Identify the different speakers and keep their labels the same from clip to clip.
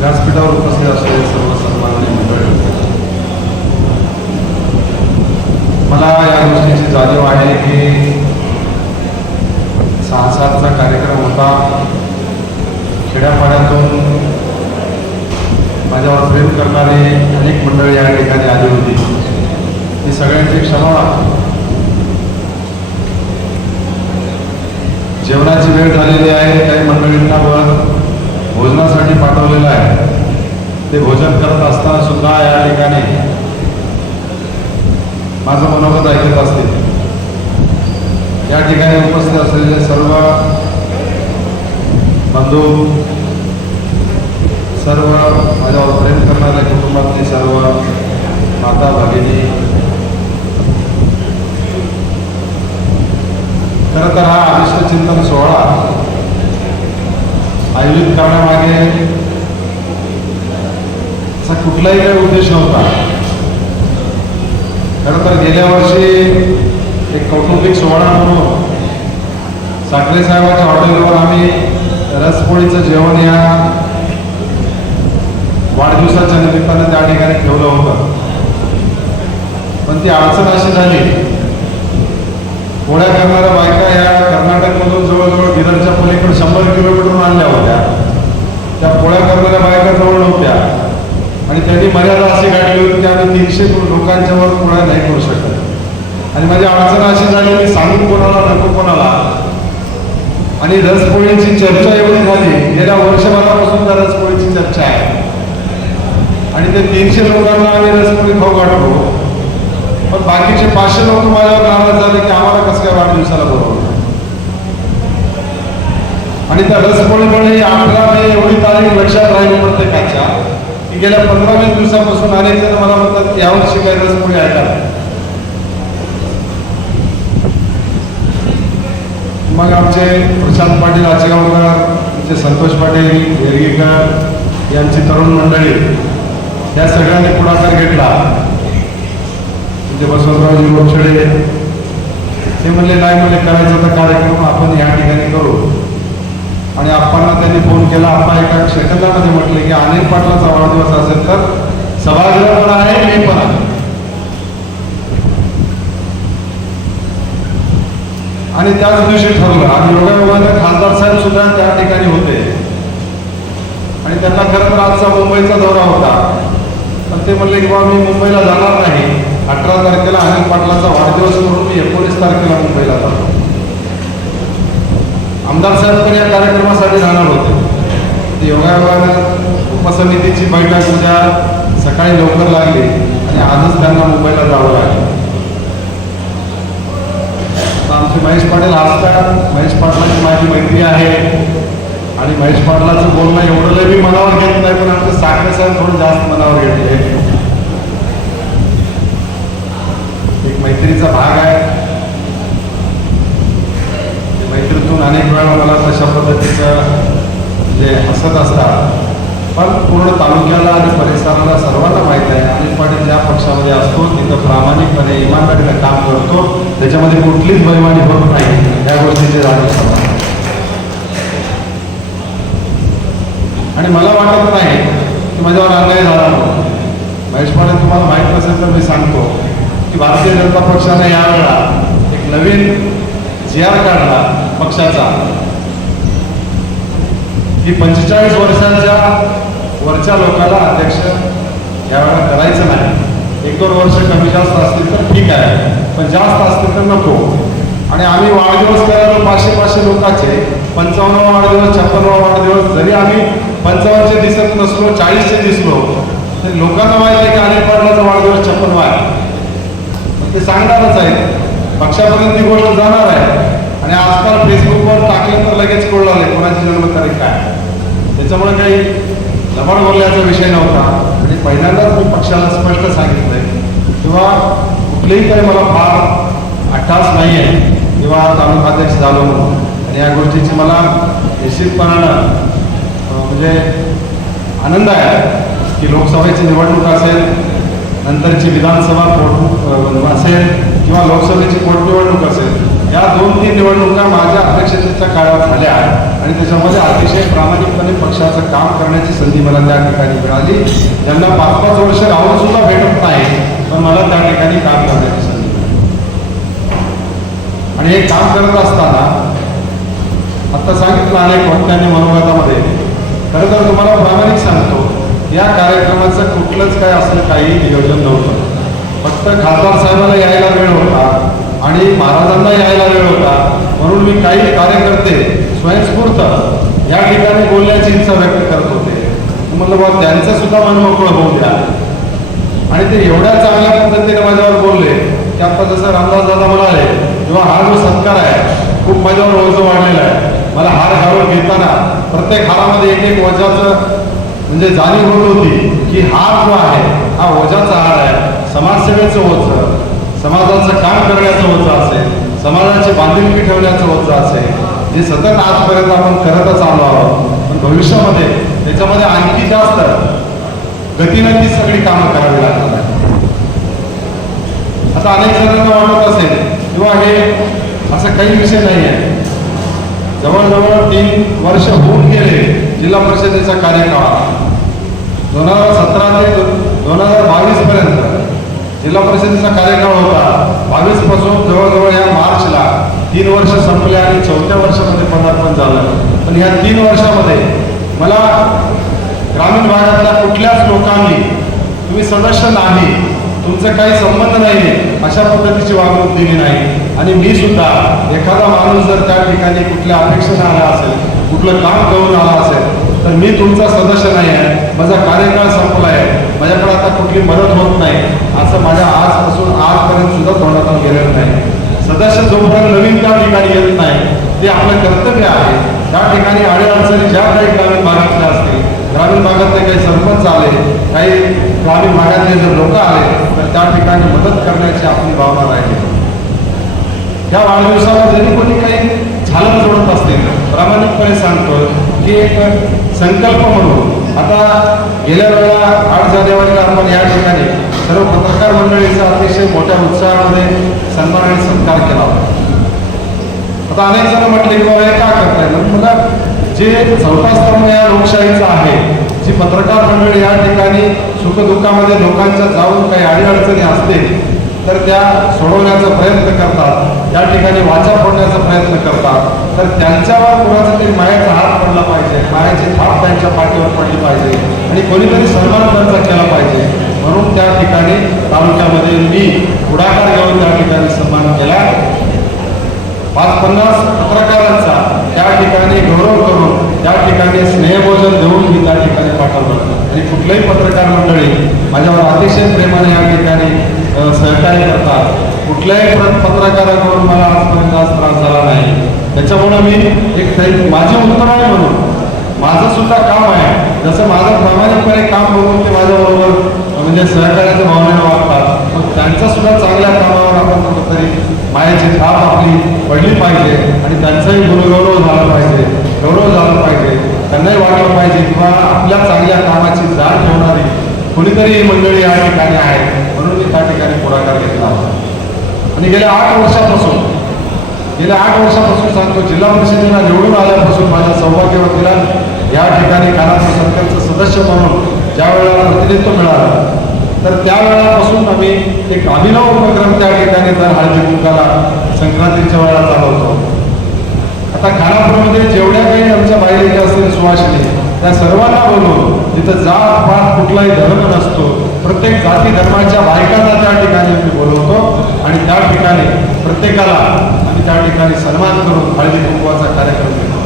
Speaker 1: व्यासपीठावर उपस्थित असलेले सर्व सन्माननीय मंडळी मला या गोष्टीची जाणीव आहे की सहा सातचा कार्यक्रम होता. खेड्यापाड्यातून माझ्यावर प्रेम करणारी अनेक मंडळी या ठिकाणी आली होती. ती सगळ्यांची क्षमा जेवणाची वेळ झालेली आहे काही मंडळींना वर भोजनासाठी पाठवलेलं आहे. ते भोजन करत असताना सुद्धा या ठिकाणी माझं मनोगत ऐकत असते. या ठिकाणी उपस्थित असलेले सर्व बंधू सर्व माझ्यावर प्रेम करणाऱ्या कुटुंबातली सर्व माता भगिनी खरं तर हा अभिष्ट चिंतन सोहळा आयोजित करण्यामागे असा कुठलाही काही उद्देश नव्हता. खरं तर गेल्या वर्षी एक कौटुंबिक सोहळा म्हणून साखरे साहेबाच्या हॉटेलवर आम्ही रसपोळीचं जेवण या वाढदिवसाच्या निमित्तानं त्या ठिकाणी ठेवलं होतं. पण ती अडचण अशी झाली पोळ्या करणाऱ्या बायका या कर्नाटकमधून जवळजवळ बिदरच्या पलीकडे शंभर किलोमीटरहून आणल्या होत्या. त्या पोळ्या करणाऱ्या बायका जवळ नव्हत्या. आणि त्यांनी मर्यादा अशी गाठली होती की आम्ही तीनशे लोकांच्या वर पोळ्या नाही करू शकत. आणि माझी अडचण अशी झाली की सांगून कोणाला नको कोणाला. आणि रसपोळीची चर्चा एवढी झाली गेल्या वर्षभरापासून त्या रसपोळीची चर्चा आहे. आणि ते तीनशे लोकांना आम्ही रसपोळी खाऊ घातलो पण बाकीचे पाचशे लोक माझ्यावर नाराज झाले की आम्हाला दिवसाला बोलवलं. आणि त्या रसपणपणे अकरा मे एवढी तारीख लक्षात राहिली प्रत्येकाच्या. की गेल्या पंधरा वीस दिवसापासून अनेक जण मला म्हणतात की यावर्षी काही रसपोळी आहे मग आमचे प्रशांत पाटील आचेगावकर आमचे संतोष पाटील येरगीकर यांची तरुण मंडळी या सगळ्यांनी पुढाकार घेतला. म्हणजे बसवंतरावजी मोक्षडे ते म्हणले नाही म्हणजे करायचा तर कार्यक्रम आपण या ठिकाणी करू. आणि आप्पांना त्यांनी फोन केला. आप्पा एका क्षेत्रामध्ये म्हटले की अनिल पाटलाचा वाढदिवस असेल तर सभागृह पण आहे मी पण आहे. आणि त्याच दिवशी ठरलं आणि योगायोगाने खासदार साहेब सुद्धा त्या ठिकाणी होते. आणि त्यांना खरं तर आजचा मुंबईचा दौरा होता. पण ते म्हणले की बाबा मी मुंबईला जाणार नाही. अठरा तारखेला अनिल पाटलाचा वाढदिवस करून मी एकोणीस तारखेला मुंबईला जातो आमदार साहेब पण या कार्यक्रमासाठी जाणार होते. ते योगायोगानं उपसमितीची बैठक उद्या सकाळी लवकर लागली आणि आजच त्यांना मुंबईला जावं लागलं. आमचे महेश पाटील असतात महेश पाटलाची माझी मैत्री आहे. आणि महेश पाटलाचं बोलणं एवढं लय मी मनावर घेत नाही पण आमचे साखरे साहेब थोडं जास्त मनावर घेतले एक मैत्रीचा भाग आहे. मैत्रीतून अनेक वेळा मला तशा पद्धतीचं जे हसत असतात पण पूर्ण तालुक्याला आणि परिसराला सर्वांना माहीत आहे. अनिल पाटील ज्या पक्षामध्ये असतो तिथं प्रामाणिकपणे इमानदारीनं काम करतो. त्याच्यामध्ये कुठलीच बैमानी होत नाही या गोष्टीचे जाणीव आणि मला वाटत नाही की माझ्यावर अन्याय झाला म्हणून. महेश पाटील तुम्हाला माहीत नसेल तर मी सांगतो. की भारतीय जनता पक्षाने यावेळा एक नवीन जी आर काढला पक्षाचा. की पंचेचाळीस वर्षांच्या वरच्या लोकांना अध्यक्ष यावेळा करायचं नाही. एक दोन वर्ष कमी जास्त असतील तर ठीक आहे पण जास्त असतील तर नको. आणि आम्ही वाढदिवस करायला पाचशे पाचशे लोकांचे पंचावन्न वाढदिवस छप्पन्न वाढदिवस जरी आम्ही पंचावन्नचे दिसत नसलो चाळीसचे दिसलो तर लोकांना माहिती आहे की अनिल पाटलाचा वाढदिवस छप्पन आहे. ते सांगणारच आहे पक्षापर्यंत ती गोष्ट जाणार आहे. आणि आजकाल फेसबुकवर टाकलं तर लगेच कळलं नाही कोणाची जन्मतारीख काय त्याच्यामुळे काही लबाड बोलण्याचा विषय नव्हता. आणि पहिल्यांदाच मी पक्षाला स्पष्ट सांगितलंय. किंवा कुठलेही काही मला फार अट्टास नाही आहे. किंवा तालुकाध्यक्ष झालो म्हणून. आणि या गोष्टीची मला निश्चितपणानं म्हणजे आनंद आहे की लोकसभेची निवडणूक असेल नंतरची विधानसभा पोट असेल किंवा लोकसभेची पोटनिवडणूक असेल या दोन तीन निवडणुका माझ्या अध्यक्षतेच्या काळात झाल्या आणि त्याच्यामध्ये अतिशय प्रामाणिकपणे पक्षाचं काम करण्याची संधी मला त्या ठिकाणी मिळाली. त्यांना पाच पाच वर्ष राहून सुद्धा भेटत नाही पण मला त्या ठिकाणी काम करण्याची संधी आणि हे काम करत असताना आता सांगितलं अनेक वक्त्यांनी मनोगतामध्ये खरं तर तुम्हाला प्रामाणिक सांगतो या कार्यक्रमाचं कुठलंच काय असं काही नियोजन नव्हतं. फक्त खासदार साहेबाला यायला वेळ होता आणि महाराजांना यायला वेळ होता. म्हणून मी काही कार्यकर्ते स्वयंस्फूर्त या ठिकाणी बोलण्याची इच्छा व्यक्त करत होते. म्हणलं बाबा त्यांचं सुद्धा मन मोकळं होऊ द्या. आणि ते एवढ्या चांगल्या पद्धतीने माझ्यावर बोलले की आता जसं रामदास दादा म्हणाले किंवा हा जो सत्कार आहे खूप माझ्यावर ओझं वाढलेला आहे. मला हार घालून घेताना प्रत्येक हारामध्ये एक एक वजाचं म्हणजे जाणीव होत होती की हा जो आहे हा ओझाचा हार आहे समाजसेवेचं ओझं समाजाचं काम करण्याचं ओझं असेल समाजाची बांधिलकी ठेवण्याचं ओझं असेल जे सतत आजपर्यंत आपण करतच आलो आहोत पण भविष्यामध्ये त्याच्यामध्ये आणखी जास्त गतीनं ती सगळी कामं करावी लागणार आहे आता अनेक जणांना वाटत असेल किंवा हे असं काही विषय नाही आहे. जवळजवळ तीन वर्ष होऊन गेले जिल्हा परिषदेचा कार्यकाळ. दोन हजार सतरा ते दोन हजार बावीस पर्यंत जिल्हा परिषदेचा कार्यकाळ होता. बावीसपासून जवळजवळ या मार्चला तीन वर्ष संपले आणि चौथ्या वर्षामध्ये पदार्पण झालं. पण या तीन वर्षामध्ये मला ग्रामीण भागातल्या कुठल्याच लोकांनी तुम्ही सदस्य नाही तुमचा काही संबंध नाही अशा पद्धतीची वागणूक दिली नाही. आणि मी सुद्धा एखादा माणूस जर त्या ठिकाणी कुठल्या अपेक्षा आला असेल कुठलं काम करून आला असेल तर मी तुमचा सदस्य नाही आहे. माझा कार्यकाळ संपला आहे माझ्याकडे आता कुठली मदत होत नाही. असं माझ्या आजपासून आजपर्यंत सुद्धा तोंडातून गेलेलं नाही. सदस्य जोपर्यंत नवीन त्या ठिकाणी येत नाही ते आपलं कर्तव्य आहे. त्या ठिकाणी अडीअडचणी ज्या काही ग्रामीण भागातल्या असतील ग्रामीण भागातले काही सरपंच आले काही ग्रामीण भागातले जर लोक आले तर त्या ठिकाणी मदत करण्याची आपली भावना राहिली. या वाढदिवसाला जरी कोणी काही झालं जोडत असतील प्रामाणिकपणे सांगतो की एक संकल्प म्हणून. आता गेल्या वेळेला आठ जानेवारीला आपण या ठिकाणी सर्व पत्रकार मंडळीचा अतिशय मोठ्या उत्साहामध्ये सन्मान आणि सत्कार केला होता. आता अनेक जण म्हटले की बाबा हे का करताय? म्हणून मला जे चौथा स्तंभ या लोकशाहीचा आहे जी पत्रकार मंडळी या ठिकाणी सुखदुःखामध्ये लोकांच्या जाऊन काही अडीअडचणी असतील तर त्या सोडवण्याचा प्रयत्न करतात त्या ठिकाणी वाचा फोडण्याचा प्रयत्न करतात. तर त्यांच्यावर कुणाचा तरी मायाचा हात पडला पाहिजे मायाची थाप त्यांच्या पाठीवर पडली पाहिजे आणि कोणीतरी सन्मान त्यांचा केला पाहिजे. म्हणून त्या ठिकाणी तालुक्यामध्ये मी पुढाकार घेऊन त्या ठिकाणी सन्मान केला. पाच पन्नास पत्रकारांचा त्या ठिकाणी गौरव करून त्या ठिकाणी स्नेहभोजन देऊन मी त्या ठिकाणी पाठवलं. आणि कुठल्याही पत्रकार मंडळी माझ्यावर अतिशय प्रेमाने या ठिकाणी सहकार्य करतात. कुठल्याही पत्रकाराकडून मला आजपर्यंत आज त्रास झाला नाही. त्याच्यामुळं मी एक तरी माझी आहे म्हणून. माझं सुद्धा काम आहे. जसं माझं प्रामाणिकपणे काम बघून ते माझ्याबरोबर म्हणजे सहकार्याच्या भावनेने वागतात मग त्यांचा सुद्धा चांगल्या कामावर आपण कुठंतरी मायाची थाप आपली पडली पाहिजे आणि त्यांचाही गुरुगौरव झाला पाहिजे गौरव झाला पाहिजे. त्यांनाही वाटलं पाहिजे किंवा आपल्या चांगल्या कामाची जाण ठेवणारी कुणीतरी मंडळी या ठिकाणी आहेत म्हणून मी त्या ठिकाणी पुढाकार घेतला होता. आणि गेल्या आठ वर्षापासून गेल्या आठ वर्षापासून सांगतो जिल्हा परिषदेला निवडून आल्यापासून माझ्या सौभाग्यवतीला या ठिकाणी कानापूर सरकारचं सदस्य म्हणून ज्या वेळेला प्रतिनिधित्व मिळालं तर त्या वेळापासून आम्ही एक अभिनव उपक्रम त्या ठिकाणी दर हळदी कुंकाला संक्रांतीच्या वेळेला चालवतो. आता खानापूरमध्ये जेवढ्या काही आमच्या बाहेर असतील सुवासिनी त्या सर्वांना बोलून तिथं जात पात कुठलाही धर्म नसतो प्रत्येक जाती धर्माच्या बायकांना त्या ठिकाणी मी बोलवतो. आणि त्या ठिकाणी प्रत्येकाला आणि त्या ठिकाणी सन्मान करून हळदी कुंकवाचा कार्यक्रम घेतो.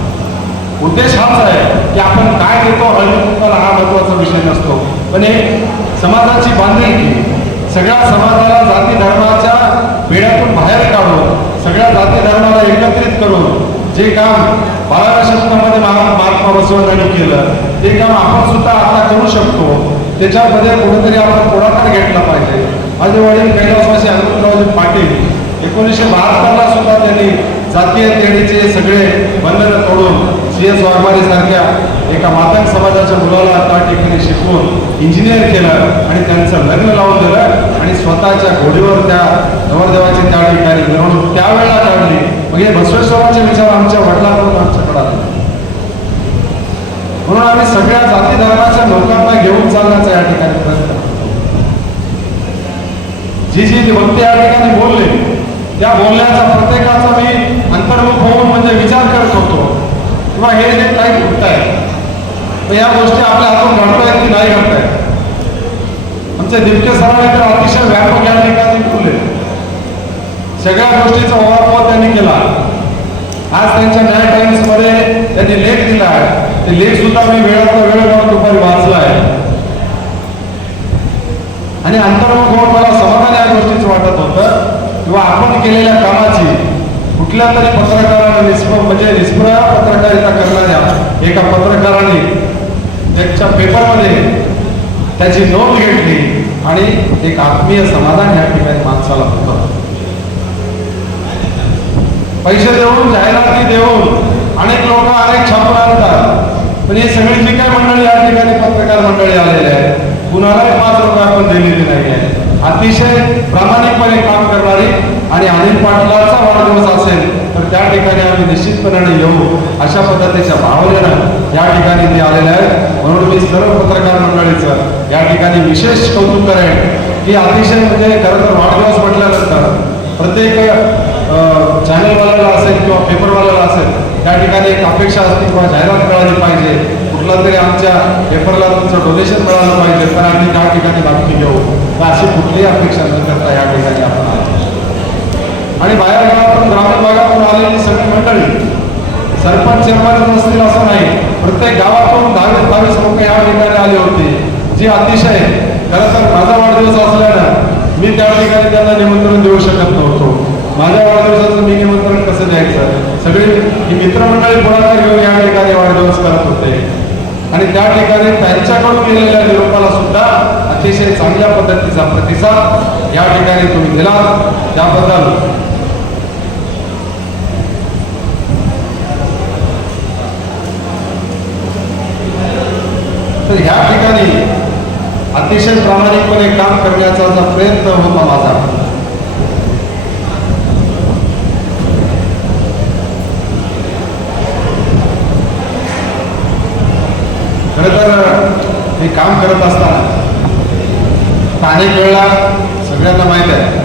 Speaker 1: उद्देश हाच आहे की आपण काय देतो हळदी कुंकवाला हा महत्त्वाचा विषय नसतो. पण एक समाजाची बांधिलकी सगळ्या समाजाला जाती धर्माच्या पिढ्यातून बाहेर काढून सगळ्या जाती धर्माला एकत्रित करून जे काम बाराव्या शतकामध्ये महात्मा बसवंतांनी केलं ते काम आपण सुद्धा आता करू शकतो. त्याच्यामध्ये कुठेतरी आपण पुढाकार घेतला पाहिजे. माझे वडील कैलासवासी हनुमंतरावजी पाटील एकोणीसशे बहात्तरला सुद्धा त्यांनी जातीय तेढीचे सगळे बंधनं तोडून सी एस वाघमारे सारख्या एका मातंग समाजाच्या मुलाला त्या ठिकाणी शिकवून इंजिनियर केलं आणि त्यांचं लग्न लावून दिलं आणि स्वतःच्या घोडीवर त्या नवरदेवाची त्या ठिकाणी मिरवणूक त्यावेळेला काढली मग हे बसवेश्वराचे विचार आमच्या वडिलांकडून आमच्याकडे आले. म्हणून आम्ही सगळ्या जाती धर्माच्या लोकांना घेऊन चालण्याचा या ठिकाणी प्रयत्न जी जी वक्ते या ठिकाणी बोलले त्या बोलण्याचा प्रत्येकाचा मी अंतर्मुख होऊन म्हणजे विचार करत होतो. किंवा हे जे काही घडत आहे तर या गोष्टी आपल्या हातून घडतायत की नाही घडतायत? आमचे दिपके सरांनी तर अतिशय व्यापक या ठिकाणी बोलले. सगळ्या गोष्टीचा ओवापोह त्यांनी केला. आज त्यांच्या न्याय टाइम्समध्ये त्यांनी लेख दिला आहे. ते लेख सुद्धा मी वेळाचा वेळ काढून दुपारी वाचला आहे. आणि अंतर्मुख होऊन मला समाधान या गोष्टीच वाटत होतं. किंवा आपण केलेल्या कामाची कुठल्या तरी पत्रकाराने निष्प म्हणजे निष्प्रय पत्रकारिता करणाऱ्या एका पत्रकाराने त्याच्या पेपरमध्ये त्याची नोंद घेतली आणि एक आत्मीय समाधान या ठिकाणी माणसाला होतं. पैसे देऊन जाहिराती देऊन अनेक लोक अनेक छापून आणतात पण हे सगळी जी काय मंडळी या ठिकाणी पत्रकार मंडळी आलेले आहेत. कुणालाही पाच रुपये आपण दिलेले नाही आहे अतिशय प्रामाणिकपणे काम करणारी आणि अनिल पाटलाचा वाढदिवस असेल तर त्या ठिकाणी आम्ही निश्चितपणाने येऊ अशा पद्धतीच्या भावनेनं या ठिकाणी ते आलेले आहेत. म्हणून मी सर्व पत्रकार मंडळीचं या ठिकाणी विशेष कौतुक करेन की अतिशय म्हणजे खरं तर वाढदिवस म्हटल्यानंतर प्रत्येक चॅनलवाल्याला असेल किंवा पेपरवाल्याला असेल त्या ठिकाणी एक अपेक्षा असते किंवा जाहिरात मिळाली पाहिजे. कुठला तरी आमच्या पेपरला तुमचं डोनेशन मिळालं पाहिजे तर आम्ही त्या ठिकाणी बातमी घेऊ. तर अशी कुठलीही अपेक्षा न करता या ठिकाणी आपण आलो. आणि बाहेर गावातून ग्रामीण भागातून आलेली सगळी मंडळी सरपंच चेअरमॅन नसतील असं नाही. प्रत्येक गावातून दहावीस बावीस लोक या ठिकाणी आले होते. जी अतिशय खरं तर माझा वाढदिवस असल्यानं मी त्या ठिकाणी त्यांना निमंत्रण देऊ शकत नव्हतो. माझ्या वाढदिवसाचं मी निमंत्रण कसं द्यायचं? सगळे ही मित्रमंडळी पुढाकार घेऊन या ठिकाणी वाढदिवस करत होते. आणि त्या ठिकाणी त्यांच्याकडून गेलेल्या निरोपाला सुद्धा अतिशय चांगल्या पद्धतीचा प्रतिसाद या ठिकाणी तुम्ही दिला त्याबद्दल तर ह्या ठिकाणी अतिशय प्रामाणिकपणे काम करण्याचा प्रयत्न होता माझा तर हे काम करत असताना अनेक वेळा सगळ्यांना माहीत आहे.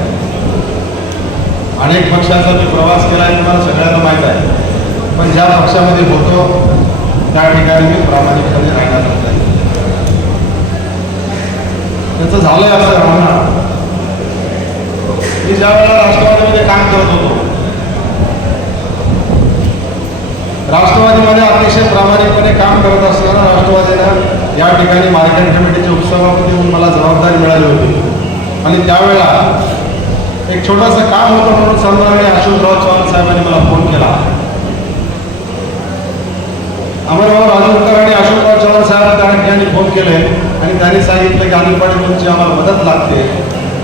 Speaker 1: अनेक पक्षाचा मी प्रवास केला आहे तुम्हाला सगळ्यांना माहीत आहे. पण ज्या पक्षामध्ये होतो त्या ठिकाणी मी प्रामाणिकपणे राहणार होतो त्याचं झालंय असं म्हणा मी ज्या वेळेला राष्ट्रवादीमध्ये काम करत होतो राष्ट्रवादीमध्ये अतिशय प्रामाणिकपणे काम करत असताना राष्ट्रवादीनं या ठिकाणी मार्केट कमिटीचे उपसभापती म्हणून मला जबाबदारी मिळाली होती. आणि त्यावेळेला एक छोटंसं काम होतं म्हणून सन्माननीय अशोकराव चव्हाण साहेबांनी मला फोन केला. अमरभाऊ राजूरकर आणि अशोकराव चव्हाण साहेब त्या ठिकाणी फोन केले आणि त्यांनी सांगितलं की अनिल पाटील तुमची आम्हाला मदत लागते.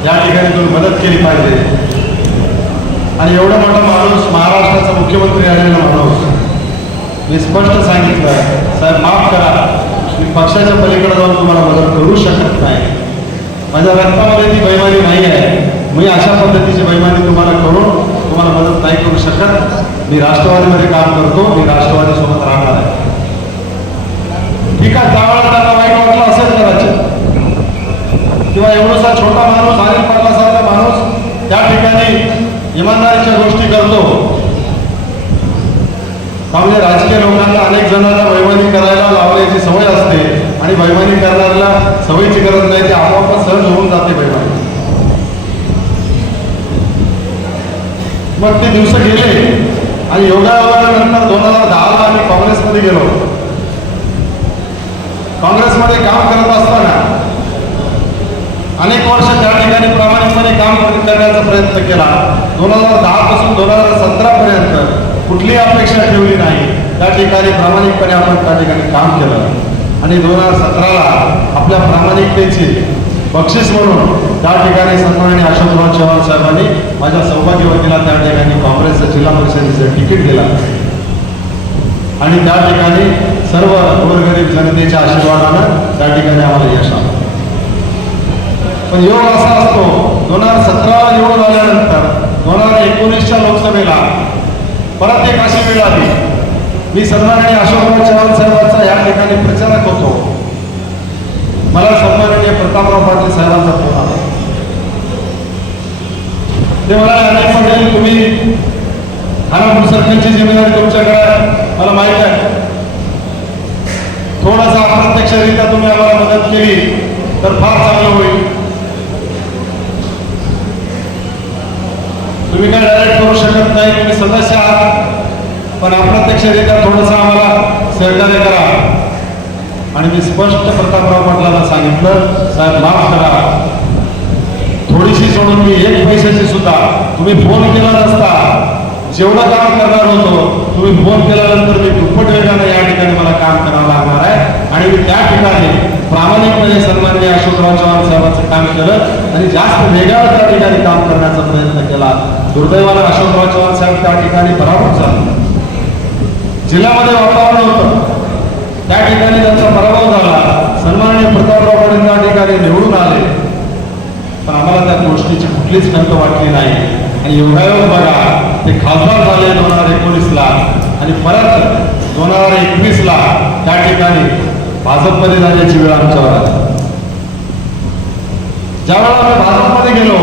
Speaker 1: या ठिकाणी तुम्ही मदत केली पाहिजे. आणि एवढा मोठा माणूस महाराष्ट्राचा मुख्यमंत्री आलेला माणूस. मी स्पष्ट सांगितलं साहेब माफ करा. मी पक्षाच्या पलीकडे जाऊन तुम्हाला मदत करू शकत नाही. माझ्या रक्तामध्ये ती बैमानी नाही आहे. मी अशा पद्धतीची बैमानी तुम्हाला करून तुम्हाला मदत नाही करू शकत. मी राष्ट्रवादीमध्ये काम करतो. मी राष्ट्रवादी सोबत राहणार आहे. ठीक आहे त्यावेळेला त्यांना वाईट वाटलं असेल कदाचित. किंवा एवढासा छोटा माणूस अनिल पाटलासारखा माणूस त्या ठिकाणी इमानदारीच्या गोष्टी करतो. म्हणजे राजकीय लोकांना अनेक जणांना वैमानिक करायला लावण्याची सवय असते आणि वैमानिक करणाऱ्याला सवयीची गरज नाही ते आपोआप सहज होऊन जाते वैमानिक. मग ते दिवस गेले आणि योगायोगानंतर दोन हजार दहाला आम्ही काँग्रेसमध्ये गेलो. काँग्रेसमध्ये काम करत असताना अनेक वर्ष त्या ठिकाणी प्रामाणिकपणे काम करण्याचा प्रयत्न केला. दोन हजार दहा पासून दोन हजार सतरा पर्यंत कुठली अपेक्षा ठेवली नाही. त्या ठिकाणी प्रामाणिकपणे आपण त्या ठिकाणी काम केलं. आणि दोन हजार सतराला आपल्या प्रामाणिकतेची बक्षीस म्हणून त्या ठिकाणी सन्माननीय अशोकराव चव्हाण साहेबांनी माझ्या सौभाग्यवतीला त्या ठिकाणी काँग्रेसचं जिल्हा परिषदेचं तिकीट दिला. आणि त्या ठिकाणी सर्व गोरगरीब जनतेच्या आशीर्वादानं त्या ठिकाणी आम्हाला यश आलं. पण योग असा असतो दोन हजार सतरा निवडून आल्यानंतर दोन हजार एकोणीसच्या लोकसभेला परत एक अशी वेळ आली. मी सन्माननीय अशोकराव चव्हाण साहेबांचा या ठिकाणी प्रचारक होतो मला सन्माननीय प्रतापराव पाटील साहेबांचा फोन आला. ते मला अनेक तुम्ही खानापूर सरकारची जिम्मेदारी तुमच्याकडे मला माहीत आहे. थोडासा अप्रत्यक्षरित्या तुम्ही आम्हाला मदत केली तर फार चांगलं होईल. तुम्ही काय डायरेक्ट करू शकत नाही तुम्ही सदस्य आहात. पण अप्रत्यक्षरित्या थोडंसं आम्हाला सहकार्य करा. आणि मी स्पष्ट प्रतापराव पाटलांना सांगितलं साहेब माफ करा. थोडीशी सोडून मी एक पैशाची सुद्धा तुम्ही फोन केला नसता. जेवढं काम करणार होतो तुम्ही फोन केल्यानंतर मी दुप्पट वेगाने या ठिकाणी मला काम करावं लागणार आहे. आणि मी त्या ठिकाणी प्रामाणिकपणे सन्मान्य अशोकराव चव्हाण साहेबांचं काम केलं आणि जास्त वेगानं त्या ठिकाणी काम करण्याचा प्रयत्न केला. दुर्दैवानं अशोकराव चव्हाण साहेब त्या ठिकाणी पराभूत झाले. जिल्ह्यामध्ये वातावरण होतं. त्या ठिकाणी त्यांचा पराभव झाला. सन्माननीय प्रतापराव पाटील त्या ठिकाणी निवडून आले. पण आम्हाला त्या गोष्टीची कुठलीच खंत वाटली नाही. आणि योगायोग बघा ते खासदार झाले दोन हजार एकोणीसला आणि परत दोन हजार एकवीसला त्या ठिकाणी भाजपमध्ये जाण्याची वेळ आमच्यावर आली ज्यावेळेला आम्ही भाजपमध्ये गेलो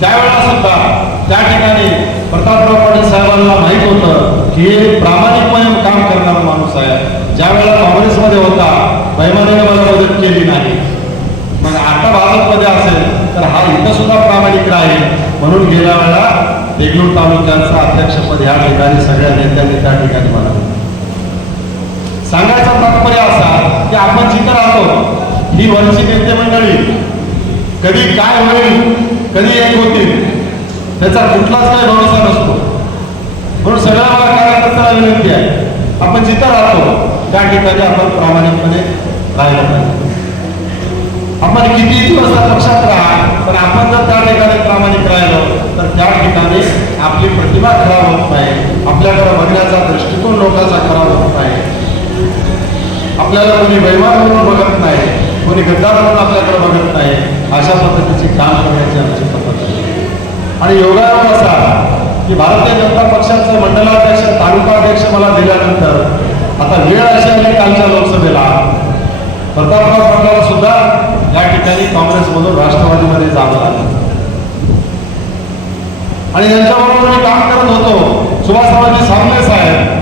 Speaker 1: त्यावेळेला सुद्धा त्या ठिकाणी प्रतापराव पाटील साहेबांना माहीत होतं की हे प्रामाणिकपणे काम करणारा माणूस आहे. ज्या वेळेला काँग्रेसमध्ये होता बैमानाने मला मदत केली नाही. मग आता भाजपमध्ये असेल तर हा इथं सुद्धा प्रामाणिक राहील. म्हणून गेल्या वेळेला देगलूर तालुक्याचं अध्यक्षपद या ठिकाणी सगळ्या नेत्यांनी त्या ठिकाणी मला सांगायचा तात्पर्य असा की आपण जिथं राहतो ही वरची नेते मंडळी कधी काय होईल कधी एक होतील त्याचा कुठलाच काही भरोसा नसतो. म्हणून सगळ्या मला कार्यकर्त्याला विनंती आहे आपण जिथं राहतो त्या ठिकाणी आपण प्रामाणिकपणे राहिलं पाहिजे. आपण किती दिवस लक्षात पक्षात राहा पण आपण जर त्या ठिकाणी प्रामाणिक राहिलो तर त्या ठिकाणी आपली प्रतिभा खराब होत नाही. आपल्याकडे बघण्याचा दृष्टिकोन लोकांचा खराब होत नाही. आपल्याला कोणी बैमान म्हणून बघत नाही कोणी गद्दार म्हणून आपल्याकडे बघत नाही अशा पद्धतीचे काम करण्याची आमची पद्धत आहे. आणि योगायोग असा की भारतीय जनता पक्षाचं मंडलाध्यक्ष तालुकाध्यक्ष मला दिल्यानंतर आता वेळ अशी आली कालच्या लोकसभेला. प्रतापराव पाटलाला सुद्धा या ठिकाणी काँग्रेसमधून राष्ट्रवादीमध्ये जावं लागलं. आणि यांच्याबरोबर मी काम करत होतो. सुभाषरावजी सामने साहेब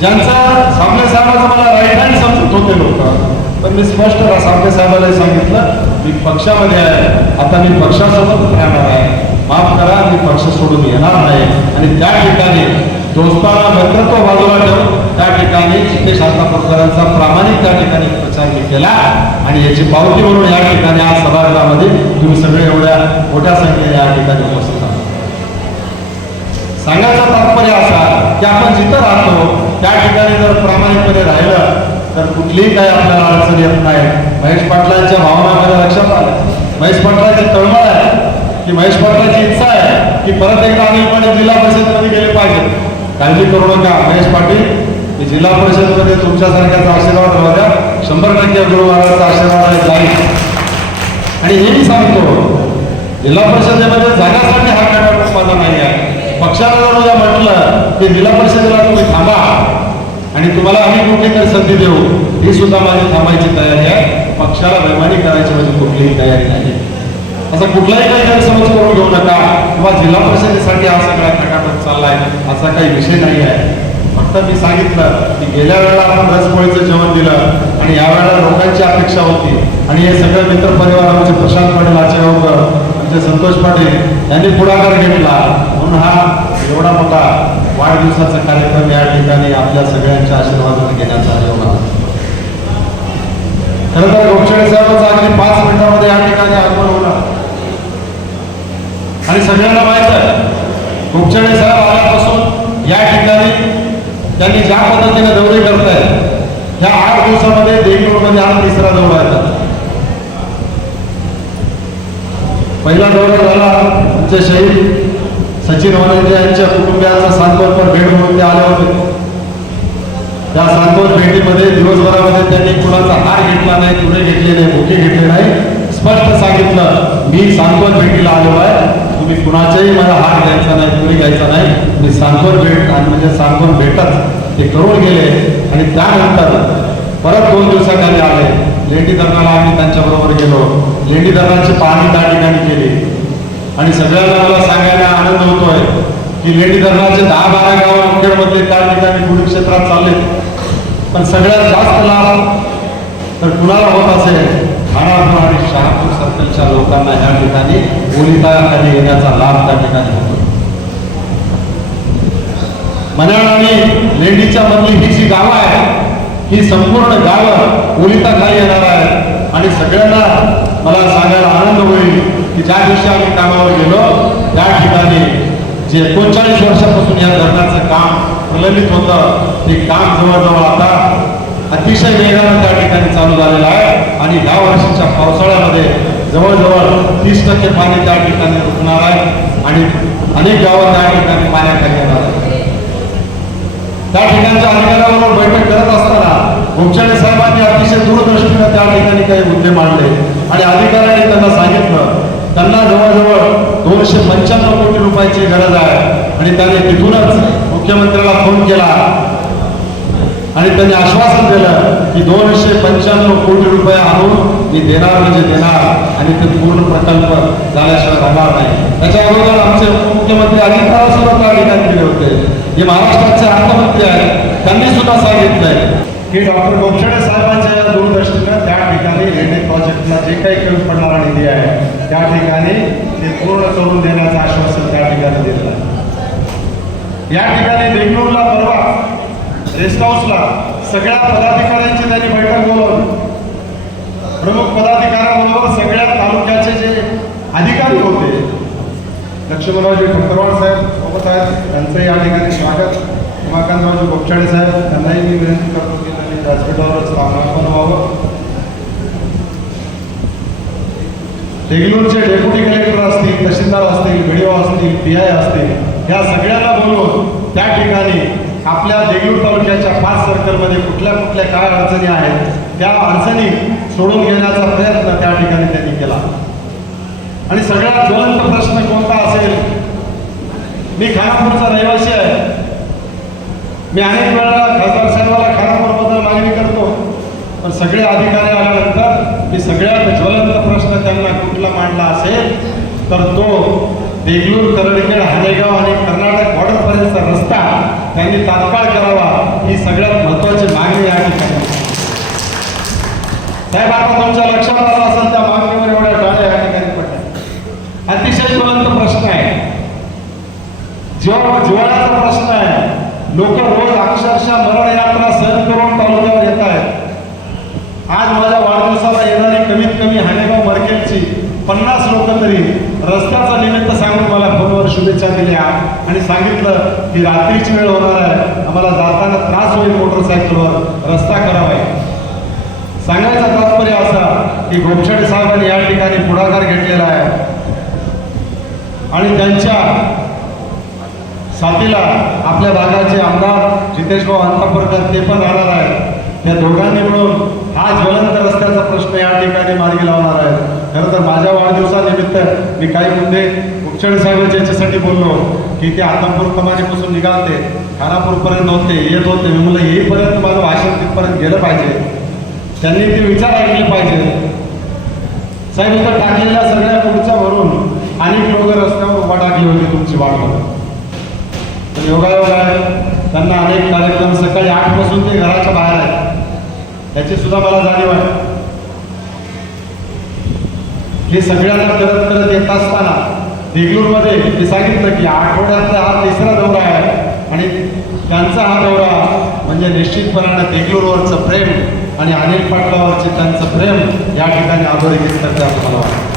Speaker 1: ज्यांचा सामने साहेबाचा मला राईट हँड समजत होते लोक पण मी स्पष्ट सामने साहेबालाही सांगितलं मी पक्षामध्ये आहे. आता मी पक्षासोबत राहणार आहे. माफ करा मी पक्ष सोडून येणार नाही. आणि त्या ठिकाणी दोस्तांना नेतृत्व बाजूला ठेवून त्या ठिकाणी जितेश प्रकारांचा प्रामाणिक त्या ठिकाणी प्रचार मी केला. आणि याची पावती म्हणून या ठिकाणी आज सभागृहामध्ये तुम्ही सगळे एवढ्या मोठ्या संख्येने या ठिकाणी उपस्थित आहात. सांगायचा तात्पर्य असा की आपण जिथं राहतो त्या ठिकाणी जर प्रामाणिकपणे राहिलं तर कुठलीही काही आपल्याला अडचण येत नाही. महेश पाटलांच्या भावनामध्ये लक्षात आलं. महेश पाटलाची तळमळ आहे. की महेश पाटलाची इच्छा आहे की परत एकदा अनिलपणे जिल्हा परिषदमध्ये गेले पाहिजे. काळजी करू नका महेश पाटील. की जिल्हा परिषदमध्ये तुमच्यासारख्याचा आशीर्वाद राहू द्या शंभर टक्के गुरुवाराचा आशीर्वाद आहे जाईल. आणि हेही सांगतो जिल्हा परिषदेमध्ये जाण्यासाठी हा कार्यक्रम माझा नाही आहे. पक्षाला जर म्हटलं की जिल्हा परिषदेला तुम्ही थांबा आणि तुम्हाला आम्ही कुठली तरी संधी देऊ. ही सुद्धा माझी थांबायची तयारी आहे. पक्षाला वैमानिक करायची माझी कुठलीही तयारी नाही. असा कुठलाही काही गैरसमज करून घेऊ नका. किंवा जिल्हा परिषदेसाठी हा सगळा प्रकार चाललाय असा काही विषय नाही आहे. फक्त मी सांगितलं की गेल्या वेळेला आपण रसपोळीचं जेवण दिलं आणि यावेळेला लोकांची अपेक्षा होती. आणि हे सगळे मित्र परिवार आमचे प्रशांत पाटील आचार्य आमचे संतोष पाटील त्यांनी पुढाकार घेतला. म्हणून हा एवढा मोठा वाढदिवसाचा कार्यक्रम या ठिकाणी आपल्या सगळ्यांच्या आशीर्वादाने घेण्याचा योग आला खर तर गोपछेडे साहेबांचा अगदी पाच मिनिटामध्ये या ठिकाणी आगमन होणार. आणि सगळ्यांना माहीत आहे गोपछडे साहेब आल्यापासून या ठिकाणी त्यांनी ज्या पद्धतीने दौरे करतायत ह्या आठ दिवसामध्ये देगलूरमध्ये हा तिसरा दौरा येतात. पहिला दौरा झाला आमचे शहीद सचिन वनंजे यांच्या कुटुंबियांचा सांत्वनपर भेट म्हणून ते आले होते. त्या सांत्वन भेटीमध्ये दिवसभरामध्ये त्यांनी कुणाचा हार घेतला नाही कुठे घेतले नाही बुके घेतले नाही. स्पष्ट सांगितलं मी सांत्वन भेटीला आलो आहे. तुम्ही कुणाच्याही मला हार घ्यायचा नाही कुणी घ्यायचा नाही. मी सांत्वन भेट आणि म्हणजे सांत्वन भेटच ते करून गेले आणि त्यानंतर परत दोन दिवसाखाली आले. लेंडी धरणाला आम्ही त्यांच्याबरोबर गेलो. लेंडी धरणाची पाहणी त्या ठिकाणी केली. आणि सगळ्यांना मला सांगायला आनंद होतोय की लेणी धरणाचे दहा बारा गाव मुखेडमधले त्या ठिकाणी पुढील क्षेत्रात चालले. पण सगळ्यात जास्त लाभ तर कुणाला होत असेल? खानापूर आणि शहापूर सर्कलच्या लोकांना या ठिकाणी ओलिताखाली येण्याचा लाभ त्या ठिकाणी होतो मनाळ आणि लेंडीच्या मधली ही जी गावं आहे ही संपूर्ण गावं ओलिताखाली येणार आहे आणि सगळ्यांना मला सांगायला आनंद होईल की ज्या दिवशी आम्ही कामावर गेलो त्या ठिकाणी जे एकोणचाळीस वर्षापासून या धरणाचं काम प्रलंबित होतं ते काम जवळजवळ आता अतिशय वेगानं त्या ठिकाणी चालू झालेलं आहे. आणि ह्या वर्षीच्या पावसाळ्यामध्ये जवळजवळ तीस टक्के पाणी त्या ठिकाणी रुकणार आहे आणि अनेक गावं त्या ठिकाणी पाण्याखाली येणार आहे त्या ठिकाणच्या अधिकाऱ्यांबरोबर बैठक करत असताना गोपछडे साहेबांनी अतिशय दूरदृष्टीनं त्या ठिकाणी काही मुद्दे मांडले. आणि अधिकाऱ्यांनी त्यांना सांगितलं त्यांना जवळजवळ दोनशे पंच्याण्णव कोटी रुपयाची गरज आहे. आणि त्यांनी तिथूनच मुख्यमंत्र्याला फोन केला. आणि त्यांनी आश्वासन दिलं की दोनशे पंच्याण्णव कोटी रुपये आणून मी देणार म्हणजे देणार. आणि ते पूर्ण प्रकल्प झाल्याशिवाय राहणार नाही. त्याच्या अगोदर आमचे उपमुख्यमंत्री अजित पवार सुद्धा त्या ठिकाणी गेले होते. जे महाराष्ट्राचे अर्थमंत्री आहेत त्यांनी सुद्धा सांगितलंय. की डॉक्टर गोपछडे साहेबांच्या दूरदर्शनं त्या ठिकाणी रेल्वे प्रोजेक्टला जे काही कमी पडणारा निधी आहे त्या ठिकाणी ते पूर्ण करून देण्याचं आश्वासन त्या ठिकाणी दिलं या ठिकाणी बेंगळूरला परवा रेस्ट हाऊसला सगळ्या पदाधिकाऱ्यांची त्यांनी बैठक बोलवली. प्रमुख पदाधिकाऱ्यांबरोबर सगळ्या तालुक्याचे जे अधिकारी होते लक्ष्मणरावजी ठक्करवाड साहेब सोबत आहेत त्यांचं या ठिकाणी स्वागत. उमाकांतरावजी गोपछाडे साहेब त्यांनाही मी विनंती करतो की त्यांनी व्यासपीठावरच स्थापना व्हावं. देगलूरचे डेप्युटी कलेक्टर असतील तहसीलदार असतील व्हिडिओ असतील पी आय असतील या सगळ्यांना बोलवून त्या ठिकाणी आपल्या देगलूर तालुक्याच्या पाच सर्कलमध्ये कुठल्या कुठल्या काय अडचणी आहेत त्या अडचणी सोडून घेण्याचा प्रयत्न त्या ठिकाणी त्यांनी केला. आणि सगळ्यात ज्वलंत प्रश्न कोणता असेल? मी खानापूरचा रहिवासी आहे. मी अनेक वेळा खासदार साहेबाला खानापूरबद्दल मागणी करतो पण सगळे अधिकारी आल्यानंतर मी सगळ्यात ज्वलंत प्रश्न त्यांना कुठला मांडला असेल तर तो देगलूर करडखेड हालेगाव आणि कर्नाटक बॉर्डरपर्यंतचा रस्ता त्यांनी तात्काळ करावा ही सगळ्यात महत्वाची मागणी या ठिकाणी. साहेब आता तुमच्या लक्षात आलं असेल त्या मागणीवर एवढ्या डाळ्या या ठिकाणी पडल्या अतिशय ज्वलंत प्रश्न आहे जीवा जिवाळ्याचा प्रश्न आहे लोक रोज अक्षरशः मरण यात्रा सहन करून तालुक्यावर येत आहेत आज माझ्या वाढदिवसाला येणारी कमीत कमी हानेगाव मर्केलची पन्नास लोक तरी रस्त्याचा निमित्त सांगून मला फोनवर शुभेच्छा दिल्या. आणि सांगितलं की रात्रीची वेळ होणार आहे. आम्हाला जाताना त्रास होईल मोटरसायकलवर. रस्ता करावा सांगायचा तात्पर्य असा की गोपछडे साहेबांनी या ठिकाणी पुढाकार घेतलेला आहे. आणि त्यांच्या साथीला आपल्या भागाचे आमदार जितेशभाऊ अंतापूरकर ते पण राहणार आहेत. त्या दोघांनी मिळून हा ज्वलंत रस्त्याचा प्रश्न या ठिकाणी मार्गी लावणार आहे खरं तर माझ्या वाढदिवसानिमित्त मी काही मुद्दे उपचडे साहेबांच्या याच्यासाठी बोललो की ते आतमपूर कमाजीपासून निघालते खानापूरपर्यंत होते येत होते. मी म्हणलं येईपर्यंत माझं भाषण तिथपर्यंत गेलं पाहिजे. त्यांनी ते विचार ऐकले पाहिजे. साहेब इथं टाकलेल्या सगळ्या खुर्च्या भरून अनेक लोक रस्त्यावर उभा टाकली होती तुमची वाट योगायोग आहे. त्यांना अनेक कार्यक्रम सकाळी आठपासून ते घराच्या बाहेर आहेत. याची सुद्धा मला जाणीव आहे. हे सगळ्यांना करत करत येत असताना देगलूरमध्ये मी सांगितलं की आठवड्यातला हा तिसरा दौरा आहे आणि त्यांचा हा दौरा म्हणजे निश्चितपणानं देगलूरवरचं प्रेम आणि अनिल पाटलावरचे त्यांचं प्रेम या ठिकाणी अधोरेखित करते असं मला वाटतं.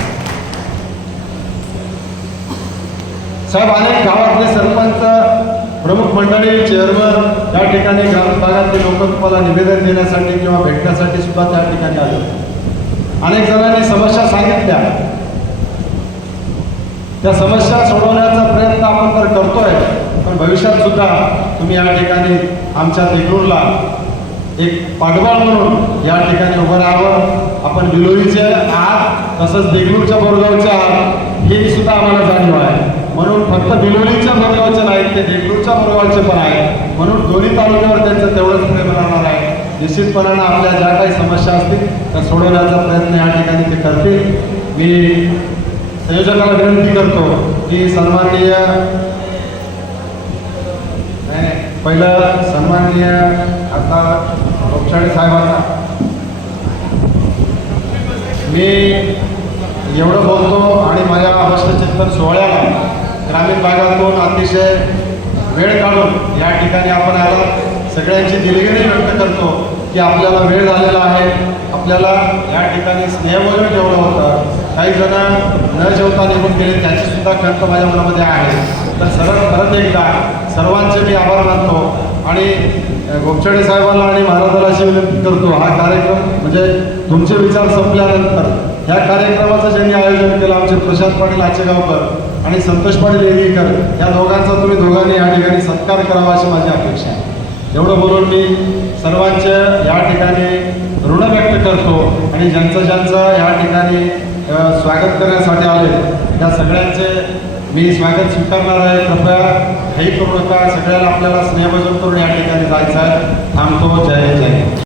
Speaker 1: साहेब अनेक गावातले सरपंच प्रमुख मंडळी चेअरमन या ठिकाणी ग्रामीण भागातले लोक तुम्हाला निवेदन देण्यासाठी किंवा भेटण्यासाठी सुद्धा त्या ठिकाणी आले अनेक जणांनी समस्या सांगितल्या. त्या समस्या सोडवण्याचा प्रयत्न आपण तर करतोय पण भविष्यात सुद्धा तुम्ही या ठिकाणी आमच्या देगरूरला एक पाठबळ म्हणून या ठिकाणी उभं राहावं. आपण विलोरीचे आहात तसंच देगलूरच्या बोरगावचे आहात हे सुद्धा आम्हाला जाणीव आहे. म्हणून फक्त बिलोलीच्या बोरगावचे नाहीत ते देगलूरच्या बोरगावचे पण आहे म्हणून दोन्ही तालुक्यावर त्यांचं तेवढंच प्रेम राहणार आहे. निश्चितपणानं आपल्या ज्या काही समस्या असतील त्या सोडवण्याचा प्रयत्न या ठिकाणी ते करतील. मी संयोजकाला विनंती करतो की सन्माननीय नाही, पहिलं सन्माननीय आता लोकशाही साहेबांना. मी एवढं बोलतो आणि माझ्या हस्तचिंतन सोहळ्याला ग्रामीण भागातून अतिशय वेळ काढून या ठिकाणी आपण आला. सगळ्यांची दिलगिरी व्यक्त करतो की आपल्याला वेळ झालेला आहे. आपल्याला या ठिकाणी स्नेहभोजन जेवलं होतं. काही जण न जेवता निघून गेले त्याची सुद्धा खंत माझ्या मनामध्ये आहे. तर सरळ परत एकदा सर्वांचे मी आभार मानतो आणि गोपछडे साहेबांना आणि महाराजाला अशी विनंती करतो. हा कार्यक्रम म्हणजे तुमचे विचार संपल्यानंतर ह्या कार्यक्रमाचं ज्यांनी आयोजन केलं आमचे प्रशांत पाटील आचेगावकर आणि संतोष पाटील येगीकर या दोघांचा तुम्ही दोघांनी या ठिकाणी सत्कार करावा अशी माझी अपेक्षा आहे. एवढं बोलून मी सर्वांचे या ठिकाणी ऋण व्यक्त करतो आणि ज्यांचं ज्यांचं या ठिकाणी स्वागत करण्यासाठी आले त्या सगळ्यांचे मी स्वागत स्वीकारणार आहे. कृपया हे करू नका सगळ्याला आपल्याला स्नेहभजन करून या ठिकाणी जायचं आहे. थांबतो. जय जय